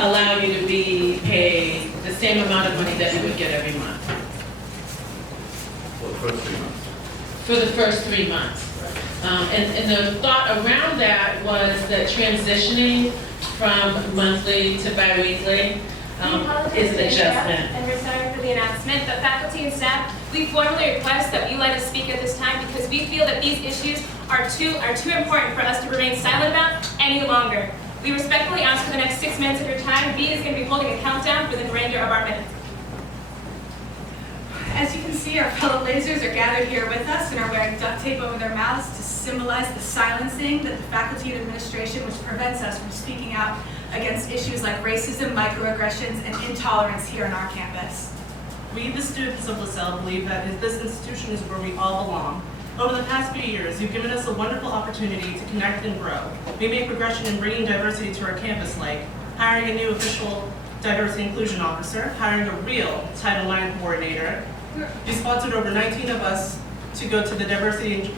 Allow you to be paid the same amount of money that you would get every month. For the first 3 months. For the first 3 months. And the thought around that was that transitioning from monthly to bi-weekly is an adjustment. And we're sorry for the announcement, but faculty and staff, we formally request that you let us speak at this time because we feel that these issues are too important for us to remain silent about any longer. We respectfully ask for the next 6 minutes of your time. B is going to be holding a countdown for the remainder of our minutes. As you can see, our fellow Lasers are gathered here with us and are wearing duct tape over their mouths to symbolize the silencing that the faculty and administration which prevents us from speaking out against issues like racism, microaggressions, and intolerance here on our campus. We, the students of Lasell, believe that this institution is where we all belong. Over the past few years, you've given us a wonderful opportunity to connect and grow. We made progression in bringing diversity to our campus, like hiring a new official diversity inclusion officer, hiring a real Title IX coordinator. You sponsored over 19 of us to go to the Diversity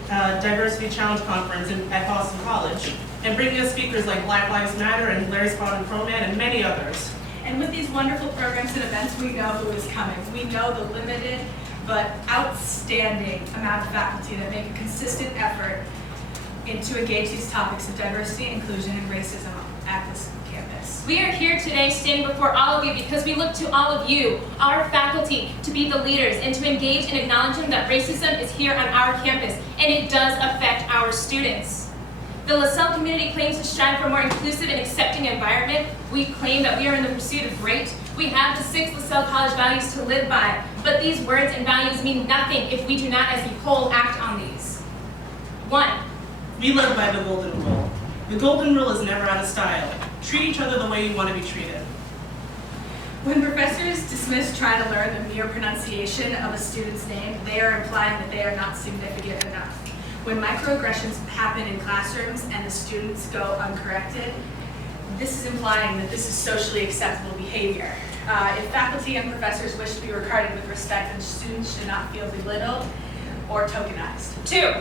Challenge Conference at Lasell College, and bringing us speakers like Black Lives Matter and Larry Spaulding Proman and many others. And with these wonderful programs and events, we know who is coming. We know the limited but outstanding amount of faculty that make a consistent effort to engage these topics of diversity, inclusion, and racism at this campus. We are here today standing before all of you because we look to all of you, our faculty, to be the leaders and to engage in acknowledging that racism is here on our campus and it does affect our students. The Lasell community claims to strive for a more inclusive and accepting environment. We claim that we are in the pursuit of great. We have the 6 Lasell College values to live by, but these words and values mean nothing if we do not as a whole act on these. 1. We live by the golden rule. The golden rule is never out of style. Treat each other the way you want to be treated. When professors dismiss trying to learn the mere pronunciation of a student's name, they are implying that they are not significant enough. When microaggressions happen in classrooms and the students go uncorrected, this is implying that this is socially acceptable behavior. If faculty and professors wish to be regarded with respect, then students should not feel belittled or tokenized. 2.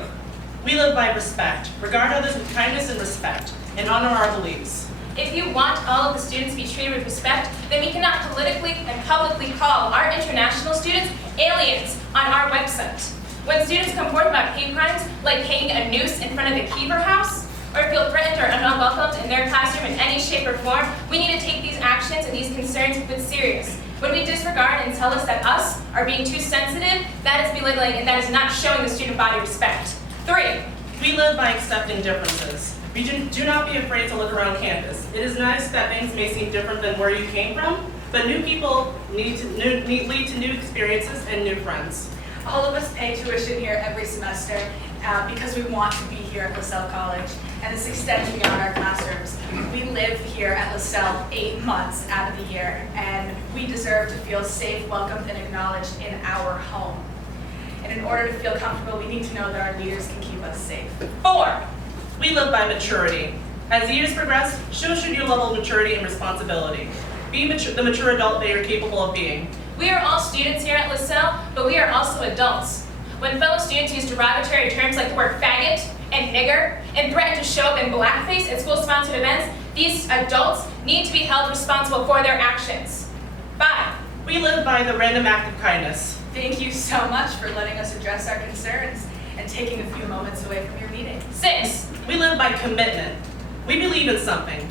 We live by respect. Regard others with kindness and respect, and honor our beliefs. If you want all of the students to be treated with respect, then we cannot politically and publicly call our international students aliens on our website. When students come forth about hate crimes, like hanging a noose in front of the Kiever house, or feel threatened or unwelcomed in their classroom in any shape or form, we need to take these actions and these concerns with serious. When we disregard and tell us that us are being too sensitive, that is belittling and that is not showing the student body respect. 3. We live by accepting differences. We do not be afraid to look around campus. It is nice that things may seem different than where you came from, but new people lead to new experiences and new friends. All of us pay tuition here every semester because we want to be here at Lasell College, and this extends beyond our classrooms. We live here at Lasell 8 months out of the year, and we deserve to feel safe, welcomed, and acknowledged in our home. And in order to feel comfortable, we need to know that our leaders can keep us safe. 4. We live by maturity. As the years progress, show your level of maturity and responsibility. Be the mature adult that you're capable of being. We are all students here at Lasell, but we are also adults. When fellow students use derogatory terms like the word faggot and nigger and threaten to show up in blackface at school-sponsored events, these adults need to be held responsible for their actions. 5. We live by the random act of kindness. Thank you so much for letting us address our concerns and taking a few moments away from your meeting. 6. We live by commitment. We believe in something.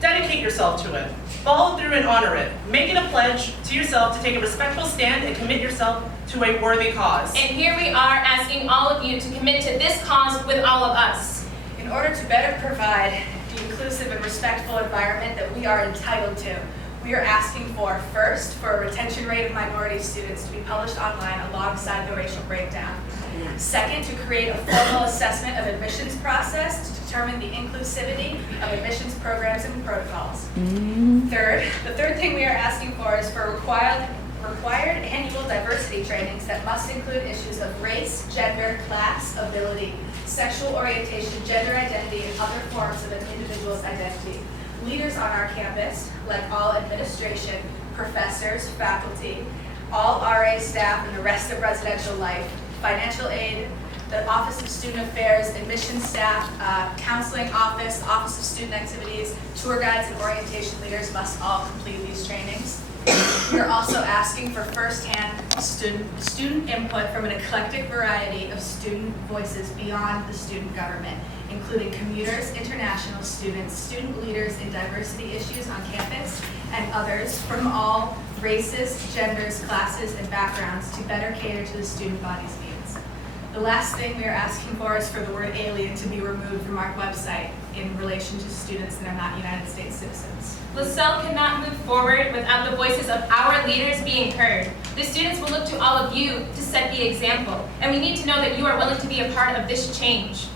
Dedicate yourself to it. Follow through and honor it. Make it a pledge to yourself to take a respectful stand and commit yourself to a worthy cause. And here we are asking all of you to commit to this cause with all of us. In order to better provide the inclusive and respectful environment that we are entitled to, we are asking for, first, for a retention rate of minority students to be published online alongside the racial breakdown. Second, to create a formal assessment of admissions process to determine the inclusivity of admissions programs and protocols. Third, the third thing we are asking for is for required annual diversity trainings that must include issues of race, gender, class, ability, sexual orientation, gender identity, and other forms of an individual's identity. Leaders on our campus, like all administration, professors, faculty, all RA staff, and the rest of residential life, financial aid, the Office of Student Affairs, admissions staff, counseling office, Office of Student Activities, tour guides, and orientation leaders must all complete these trainings. We are also asking for first-hand student input from an eclectic variety of student voices beyond the student government, including commuters, international students, student leaders in diversity issues on campus, and others from all races, genders, classes, and backgrounds to better cater to the student body's needs. The last thing we are asking for is for the word alien to be removed from our website in relation to students that are not United States citizens. Lasell cannot move forward without the voices of our leaders being heard. The students will look to all of you to set the example, and we need to know that you are willing to be a part of this change.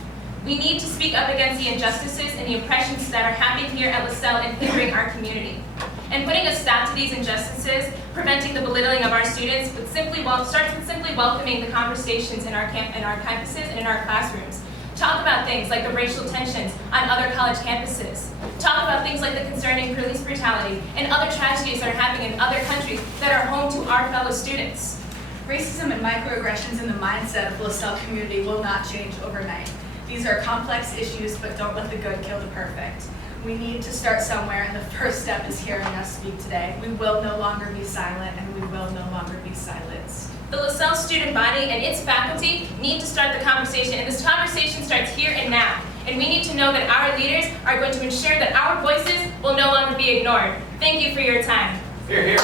We need to speak up against the injustices and the oppressions that are happening here at Lasell and hindering our community. And putting a stop to these injustices, preventing the belittling of our students, starts with simply welcoming the conversations in our campuses and in our classrooms. Talk about things like the racial tensions on other college campuses. Talk about things like the concerning police brutality and other tragedies that are happening in other countries that are home to our fellow students. Racism and microaggressions in the mindset of the Lasell community will not change overnight. These are complex issues, but don't let the good kill the perfect. We need to start somewhere, and the first step is hearing us speak today. We will no longer be silent, and we will no longer be silenced. The Lasell student body and its faculty need to start the conversation, and this conversation starts here and now. And we need to know that our leaders are going to ensure that our voices will no longer be ignored. Thank you for your time. Here, here.